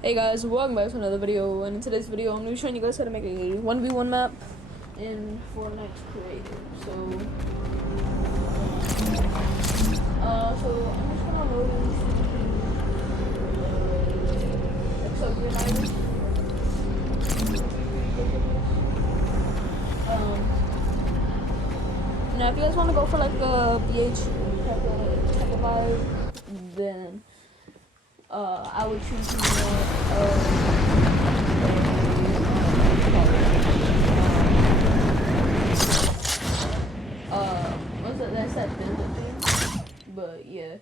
Hey guys, welcome back to another video, and in today's video I'm going to be showing you guys how to make a 1v1 map in Fortnite Creative. So I'm just going to load into Excel Green Item. Now if you guys want to go for like a BH type of vibe, then I would choose more what's it? That's that building thing. But yeah.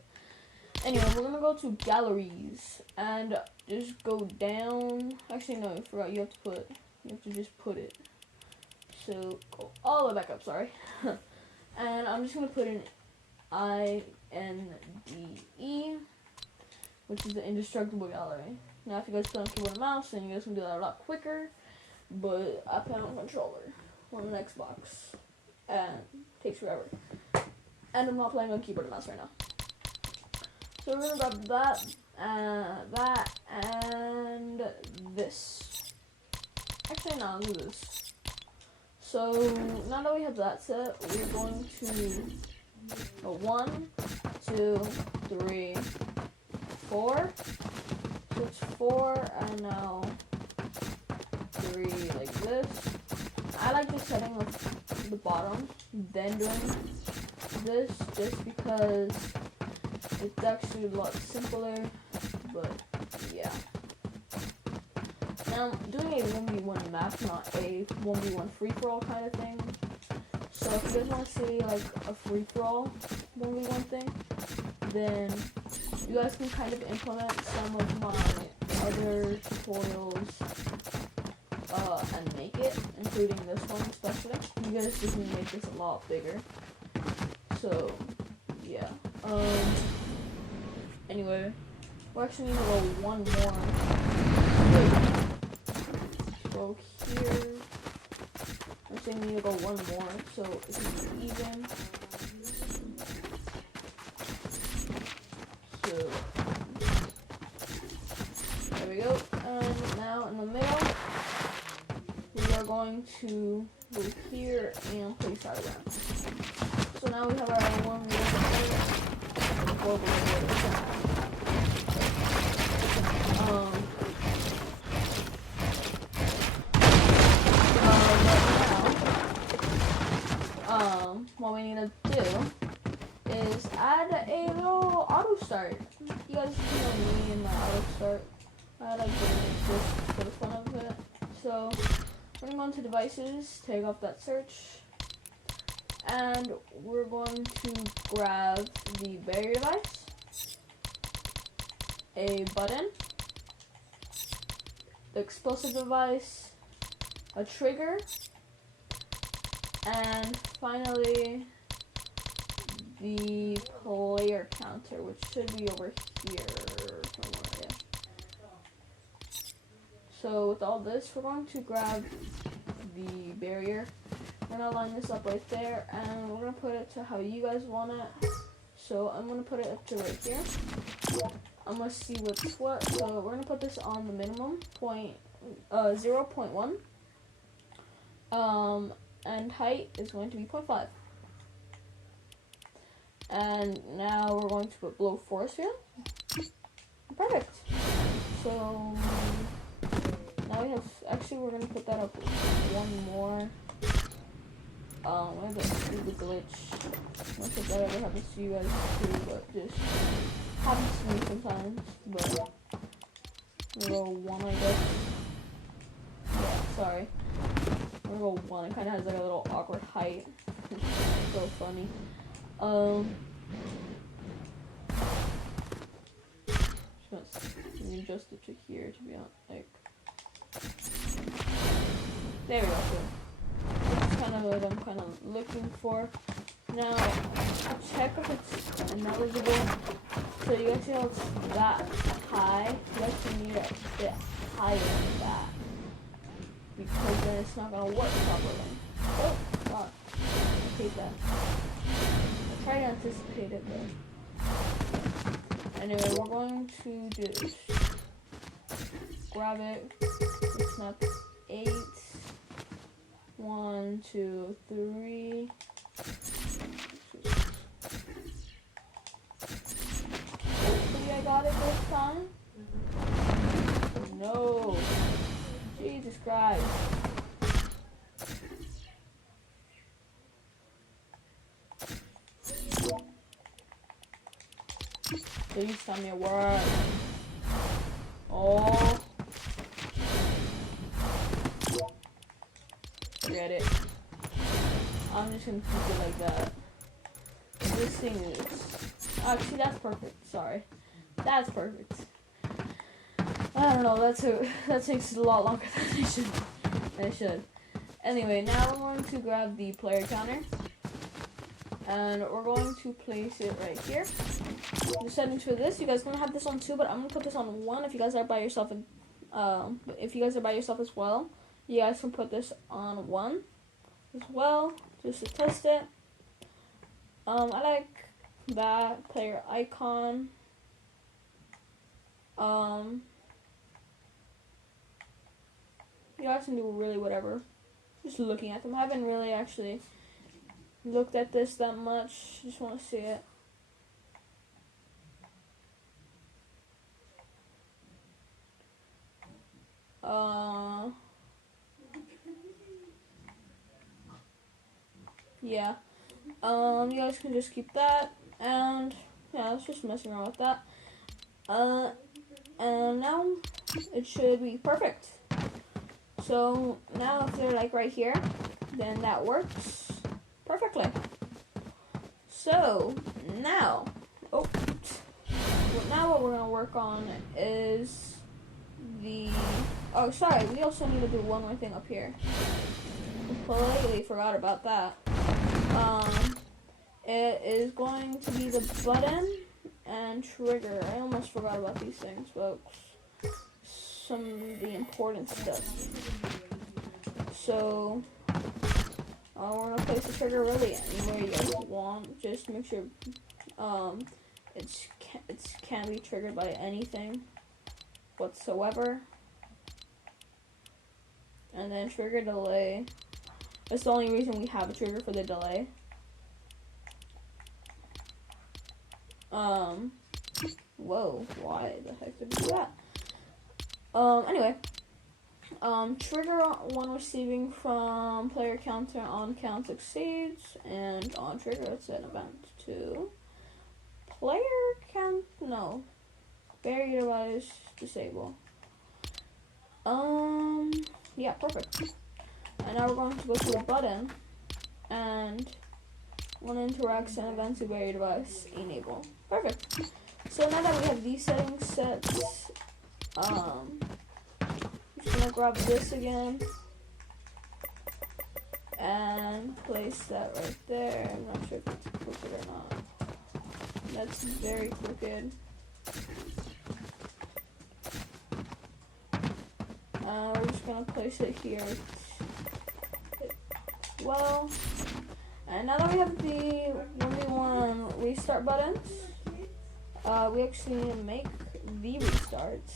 Anyway, we're gonna go to galleries and just go down. Actually, no, I forgot. You have to just put it. So go all the way back up. Sorry. And I'm just gonna put in INDE, which is the indestructible gallery. Now, if you guys play on keyboard and mouse, then you guys can do that a lot quicker. But I play on controller on an Xbox, and it takes forever. And I'm not playing on keyboard and mouse right now. So we're gonna grab that, and this. Actually, no, do this. So now that we have that set, we're going to go 1, 2, 3, 4. So it's 4, and now 3 like this. I like just setting the bottom, then doing this, just because it's actually a lot simpler. But yeah. Now I'm doing a 1v1 map, not a 1v1 free-for-all kind of thing. So if you guys want to see like a free-for-all 1v1 thing, then you guys can kind of implement some of my other tutorials and make it, including this one especially. You guys just need to make this a lot bigger. So yeah. Anyway, we're actually need to go one more. Go here. I'm saying we need to go one more, so it can be even. So there we go. And now in the middle, we are going to go here and place our ground. So now we have our one what we need to do is add a little auto start. You guys know me and my auto start. I like doing it just for the fun of it. So we're going to go into devices, take off that search, and we're going to grab the barrier device, a button, the explosive device, a trigger, and finally the player counter, which should be over here somewhere. Yeah. So with all this, we're going to grab the barrier. We're going to line this up right there, and we're going to put it to how you guys want it. So I'm going to put it up to right here. I'm going to see what's what. So we're going to put this on the minimum, 0.1. And height is going to be 0.5. And now we're going to put below force field. Perfect. So now we have, actually we're going to put that up one more. Where the glitch. Not that that ever happens to you guys too, but just happens to me sometimes. But we'll go 1, I guess. Yeah, sorry. We're gonna go 1. It kind of has like a little awkward height. It's so funny. Just gonna adjust it to here to be on like. There we go. That's kind of what I'm kind of looking for. Now, I'll check if it's ineligible. So you guys see how it's that high? You actually need it a bit higher than that, because then it's not gonna work properly. Oh god, I hate that. I tried to anticipate it, but anyway, we're going to do this. grab it. It's not 8. 1, 2, 3. Hopefully I got it this time. No. Jesus Christ. Please tell me it works. Oh. Forget it. I'm just gonna keep it like that. This thing is... Actually, that's perfect. Sorry. That's perfect. I don't know, that takes a lot longer than it should. Anyway, now we're going to grab the player counter. And we're going to place it right here. The settings for this, you guys are gonna have this on 2, but I'm gonna put this on 1 if you guys are by yourself. If you guys are by yourself as well, you guys can put this on 1 as well, just to test it. I like that player icon. You guys can do really whatever. Just looking at them. I haven't really actually looked at this that much. Just want to see it. Yeah. You guys can just keep that, and yeah, let's just messing around with that. And now it should be perfect. So now if they're like right here, then that works perfectly. So now, now what we're gonna work on is the. Oh, sorry. We also need to do one more thing up here. Completely forgot about that. It is going to be the button and trigger. I almost forgot about these things, folks. Some of the important stuff. So, we're gonna place the trigger really anywhere you guys want. Just make sure it can be triggered by anything whatsoever. And then trigger delay. That's the only reason we have a trigger, for the delay. Whoa, why the heck did we do that? Anyway. Trigger when receiving from player counter on count exceeds, and on trigger it's an event to player count, no. Barrier device disable. Yeah, perfect. And now we're going to go to the button, and when interacts an event to barrier device, enable. Perfect. So now that we have these settings set, I'm just gonna grab this again and place that right there. I'm not sure if it's crooked or not. That's very crooked. We're just gonna place it here as well. And now that we have the 1v1 restart buttons, we actually need to make the restarts.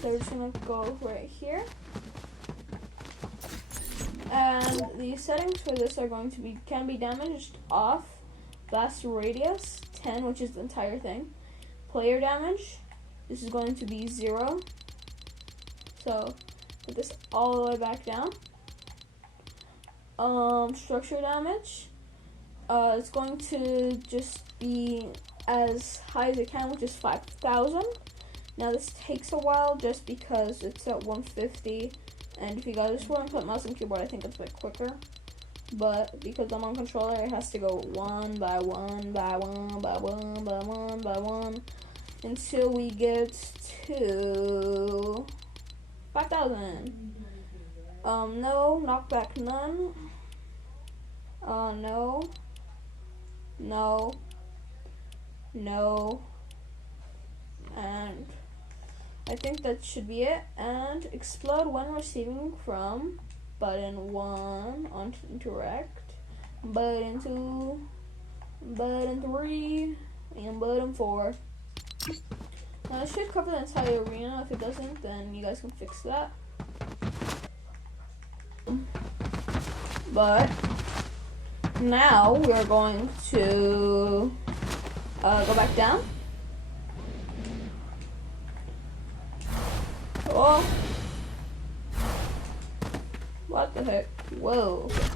So we're just gonna go right here. And the settings for this are going to be, can be damaged off, blast radius 10, which is the entire thing. Player damage, this is going to be 0. So put this all the way back down. Structure damage, it's going to just be as high as it can, which is 5,000. Now this takes a while just because it's at 150, and if you guys want to put mouse and keyboard, I think it's a bit quicker. But because I'm on controller, it has to go one by one by one by one by one by one until we get to 5,000. No, knockback none. No. No. No. And I think that should be it. And explode when receiving from button 1 on interact, button 2, button 3, and button 4. Now, it should cover the entire arena. If it doesn't, then you guys can fix that. But now we're going to go back down. Oh, what the heck? Whoa. Okay.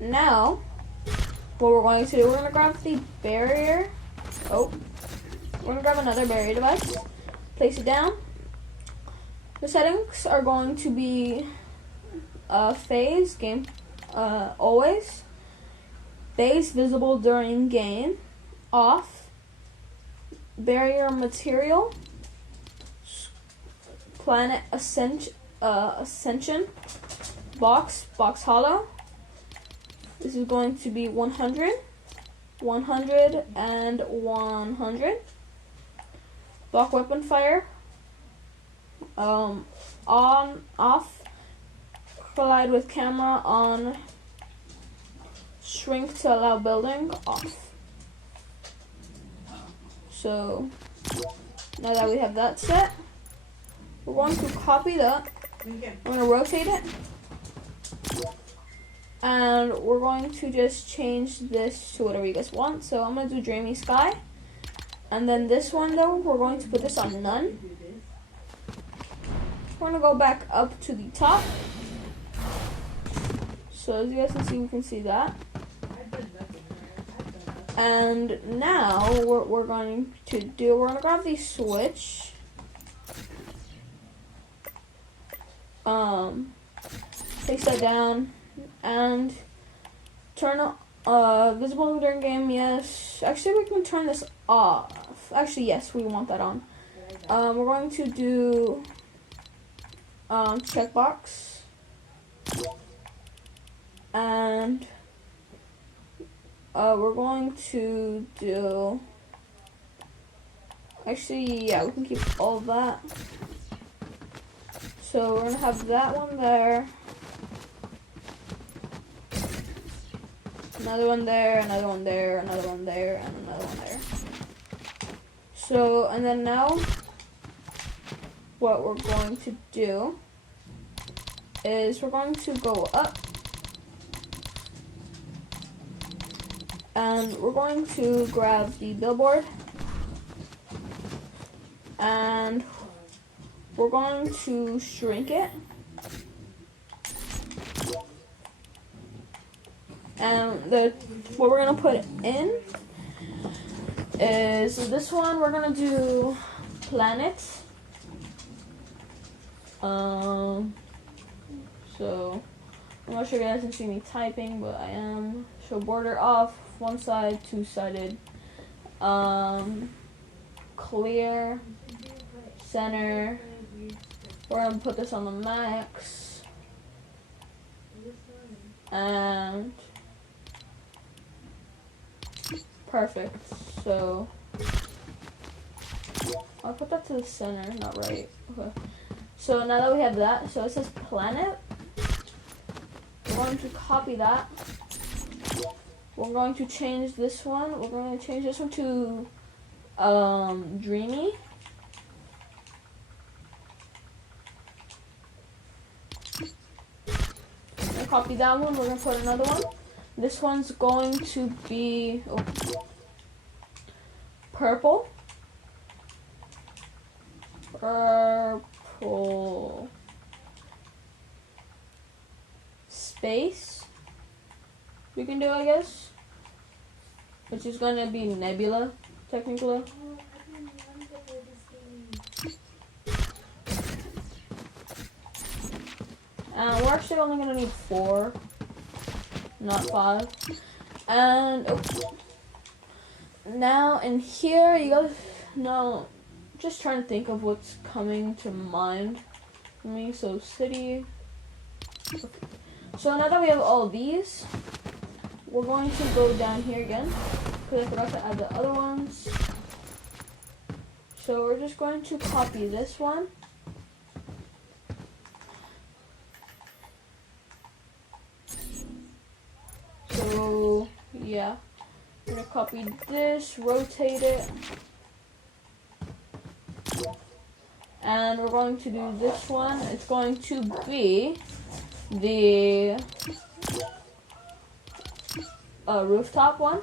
Now, what we're going to do, we're going to grab the barrier. Oh, we're going to grab another barrier device. Place it down. The settings are going to be phase, game, always. Phase visible during game, off. Barrier material. Planet ascension. Box hollow. This is going to be 100, 100, and 100. Block weapon fire. On, off. Collide with camera on. Shrink to allow building off. So now that we have that set, we're going to copy that. I'm going to rotate it. And we're going to just change this to whatever you guys want. So I'm going to do Dreamy Sky. And then this one though, we're going to put this on none. We're going to go back up to the top. So as you guys can see, we can see that. And now what we're going to do, we're going to grab the switch. Place that down. And turn visible during game, yes. Actually, we can turn this off. Actually, yes, we want that on. We're going to do checkbox. And we're going to do... Actually, yeah, we can keep all of that. So we're going to have that one there. Another one there, another one there, another one there, and another one there. So, and then now, what we're going to do is we're going to go up. And we're going to grab the billboard. And we're going to shrink it. And what we're going to put in is this one. We're going to do planet. So I'm not sure you guys can see me typing, but I am. So border off, one side, two-sided. Clear, center. We're going to put this on the max. And perfect. So I'll put that to the center, not right. Okay. So now that we have that, so it says planet. We're going to copy that. We're going to change this one. We're going to change this one to Dreamy. And copy that one. We're going to put another one. This one's going to be purple. Purple. Space. We can do, I guess. Which is going to be nebula, technically. And we're actually only going to need 4. Not 5. And now in here, you guys know, just trying to think of what's coming to mind for me. So city. Okay. So now that we have all these, we're going to go down here again because I forgot to add the other ones. So we're just going to copy this one. So yeah, I'm gonna copy copy this, rotate it, and we're going to do this one. It's going to be the rooftop one.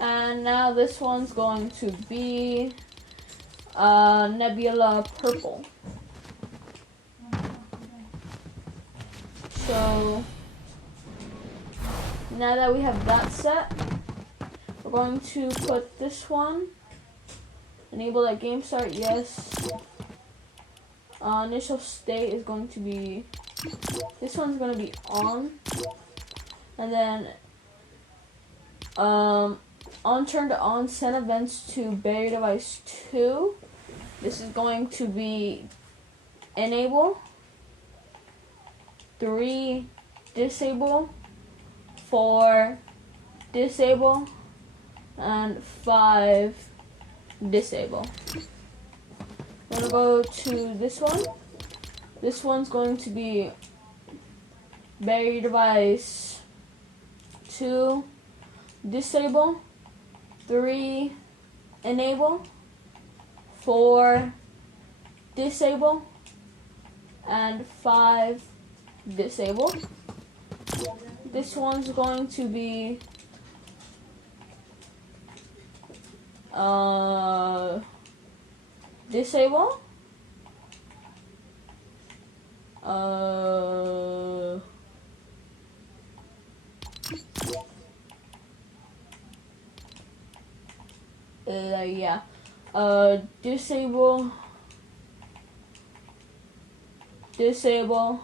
And now this one's going to be Nebula Purple. So now that we have that set, we're going to put this one. Enable that game start, yes. Initial state is going to be, this one's going to be on. And then on turn to on, send events to barrier device 2. This is going to be enable, 3 disable, 4 disable, and 5 disable. I'm going to go to this one. This one's going to be barrier device 2 disable, 3 enable, 4 disable, and 5 disable. This one's going to be disable, disable, disable,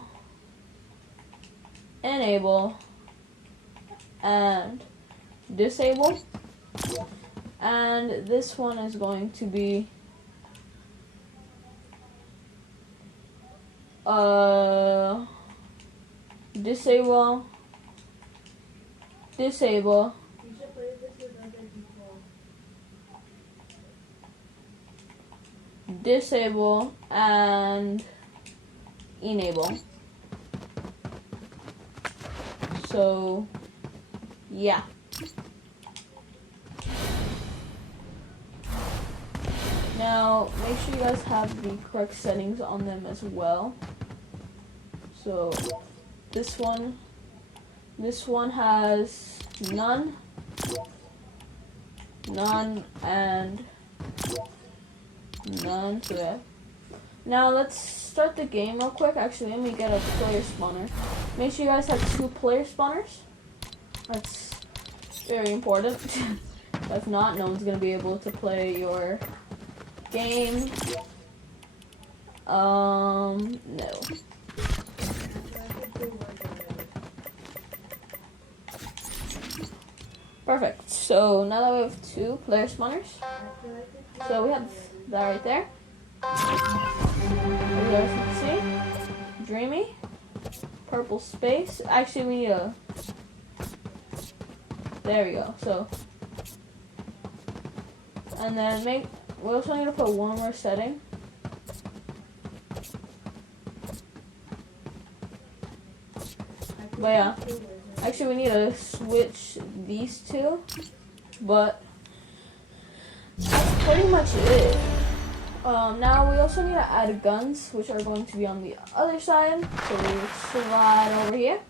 enable, and disable. And this one is going to be disable, disable, disable, and enable. So yeah. Now make sure you guys have the correct settings on them as well. So this one has none, and none. So yeah. Now let's start the game real quick. Actually, let me get a player spawner. Make sure you guys have 2 player spawners. That's very important. If not, no one's gonna be able to play your game. No. Perfect. So now that we have 2 player spawners, so we have that right there. As you guys can see, Dreamy, purple space. Actually, we need a. There we go. So, and then we also need to put one more setting. But yeah, actually we need to switch these 2, but that's pretty much it. Now we also need to add guns, which are going to be on the other side. So we slide over here.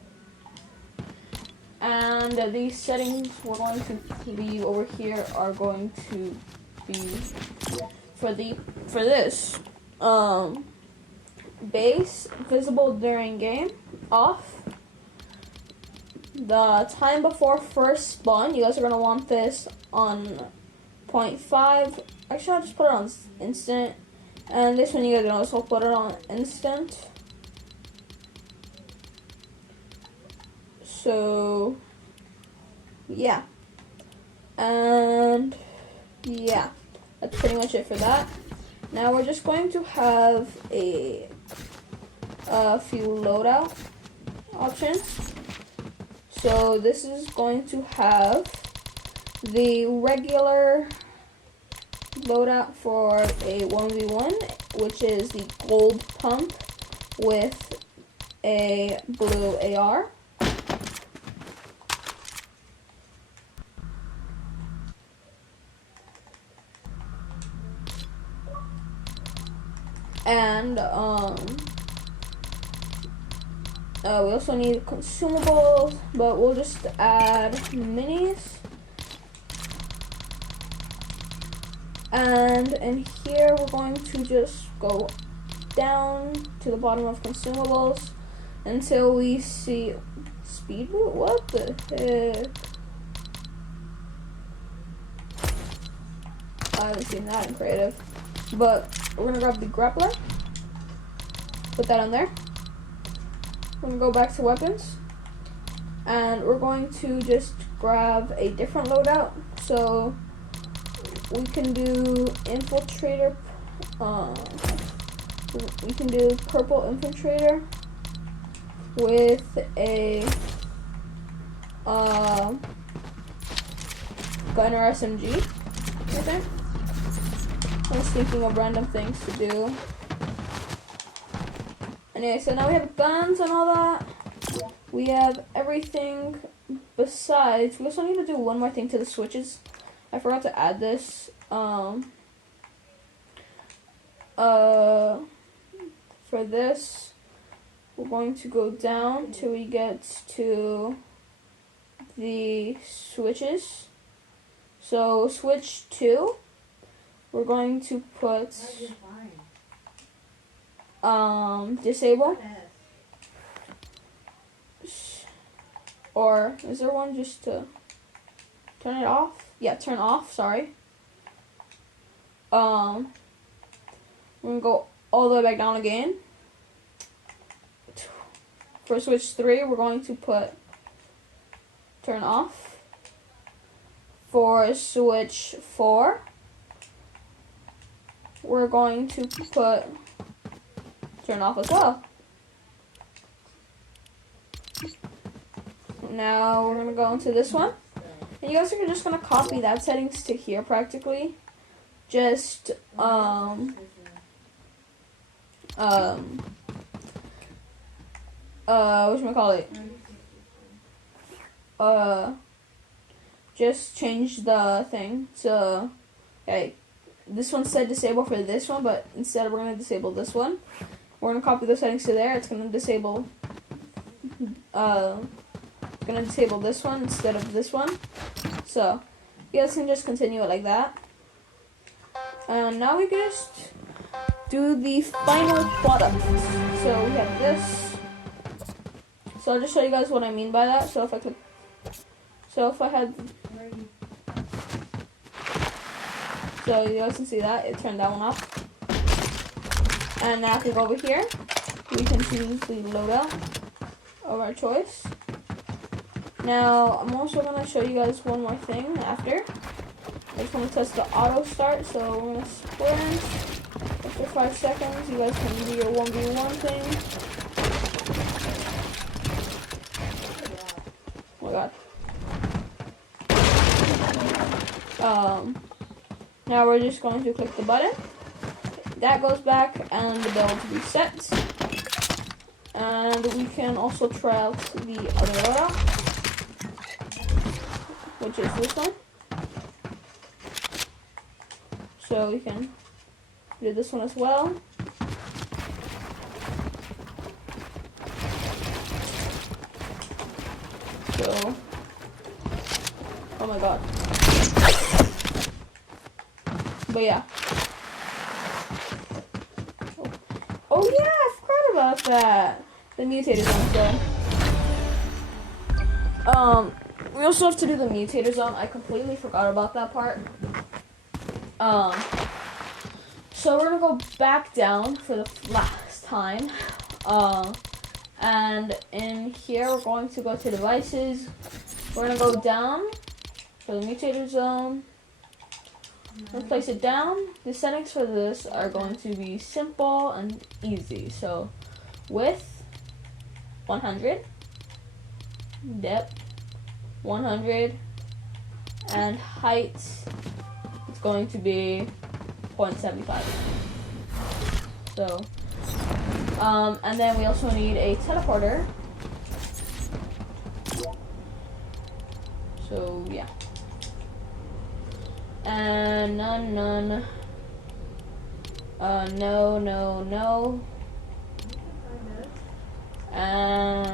And these settings we're going to leave over here are going to be for this base visible during game off. The time before first spawn, you guys are gonna want this on 0.5. Actually, I'll just put it on instant. And this one you guys can also put it on instant. So yeah, and yeah, that's pretty much it for that. Now we're just going to have a few loadout options. So this is going to have the regular loadout for a 1v1, which is the gold pump with a blue AR. And we also need consumables, but we'll just add minis. And in here, we're going to just go down to the bottom of consumables until we see speed boot. What the heck? I haven't seen that in creative. But we're gonna grab the grappler, put that on there. We're gonna go back to weapons, and we're going to just grab a different loadout. So we can do infiltrator. We can do purple infiltrator with a gunner SMG. I think. I was thinking of random things to do. Anyway, so now we have guns and all that. We have everything besides. We also need to do one more thing to the switches. I forgot to add this. For this, we're going to go down till we get to the switches. So switch 2, we're going to put disable. Or is there one just to turn it off? Yeah, turn off, sorry. We're gonna go all the way back down again. For switch 3, we're going to put turn off. For switch 4, we're going to put turn off as well. Now we're gonna go into this one, and you guys are just gonna copy that settings to here practically. Just whatchamacallit? Just change the thing to, okay, this one said disable for this one, but instead we're going to disable this one. We're going to copy the settings to there. It's going to disable, this one instead of this one. So, you guys can just continue it like that. And now we can just do the final product. So we have this. So I'll just show you guys what I mean by that. So if I had, so you guys can see that it turned that one off. And now if we go over here, we can choose the loadout of our choice. Now I'm also gonna show you guys one more thing after. I just want to test the auto start, so we're gonna sprint. After 5 seconds, you guys can do your 1v1 thing. Oh my god. Now we're just going to click the button. That goes back and the build resets. And we can also try out the other loadout, which is this one. So we can do this one as well. So, oh my god. But yeah. Oh yeah, I forgot about that. The mutator zone. So, we also have to do the mutator zone. I completely forgot about that part. So we're gonna go back down for the last time. And in here we're going to go to devices. We're gonna go down for the mutator zone. We'll place it down. The settings for this are going to be simple and easy. So width 100, depth 100, and height it's going to be 0.75. So And then we also need a teleporter. So yeah. And none. No. And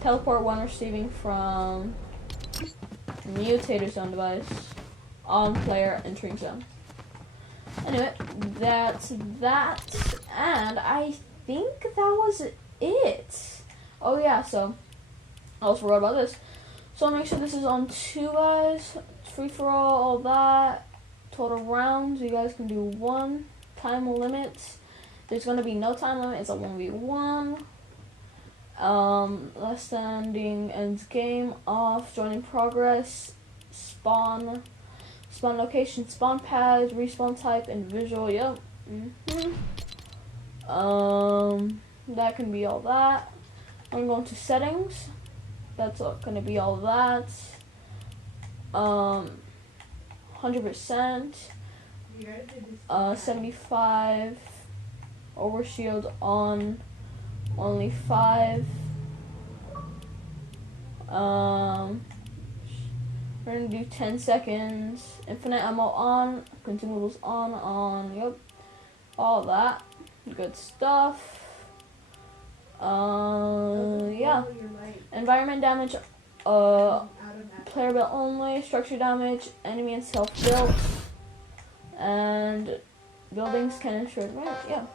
teleport one receiving from mutator zone device on player entering zone. Anyway, that's that, and I think that was it. Oh yeah, so I also forgot about this. So make sure this is on 2, guys. Free for all that. Total rounds, you guys can do 1. Time limits. There's gonna be no time limit. It's a 1v1. Last standing ends game. Off. Joining progress. Spawn location. Spawn pad. Respawn type. Individual. Yep. That can be all that. I'm going to settings. That's gonna be all that. 100%. 75. Overshield on. Only 5. We're gonna do 10 seconds. Infinite ammo on. Consumables on. Yep. All that. Good stuff. Yeah. Environment damage, player built only, structure damage, enemy and self built, and buildings can ensure right. Yeah.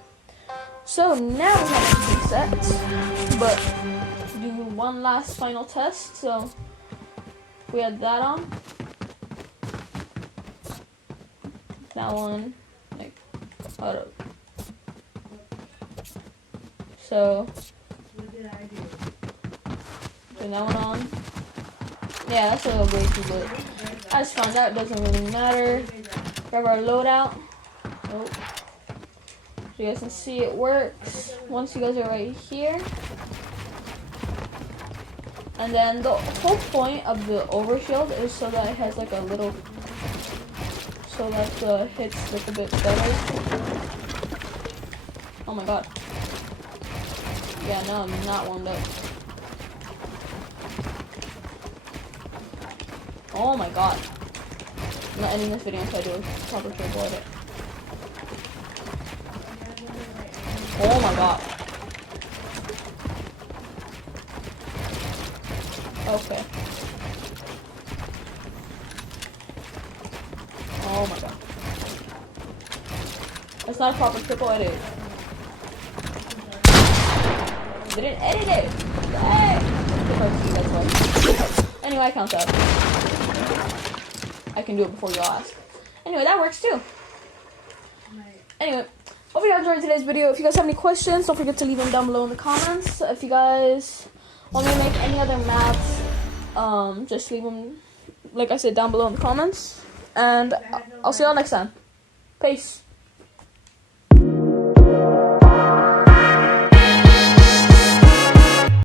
So now we have everything set, but do one last final test. So if we had that on, that one, like, hold up. So. Turn that one on. Yeah, that's a little way too good. That's fine, that doesn't really matter. Grab our loadout. Oh. So you guys can see it works. Once you guys are right here. And then the whole point of the overshield is so that it has like a little, so that the hits look a bit better. Oh my god. Yeah, no, I'm not warmed up. Oh my god. I'm not ending this video until I do a proper triple edit. Oh my god. Okay. Oh my god. That's not a proper triple edit. Didn't edit it. Hey. Anyway, I count that. I can do it before you ask. Anyway, that works too. Anyway, hope you guys enjoyed today's video. If you guys have any questions, don't forget to leave them down below in the comments. If you guys want me to make any other maps, just leave them, like I said, down below in the comments. And I'll see y'all next time. Peace.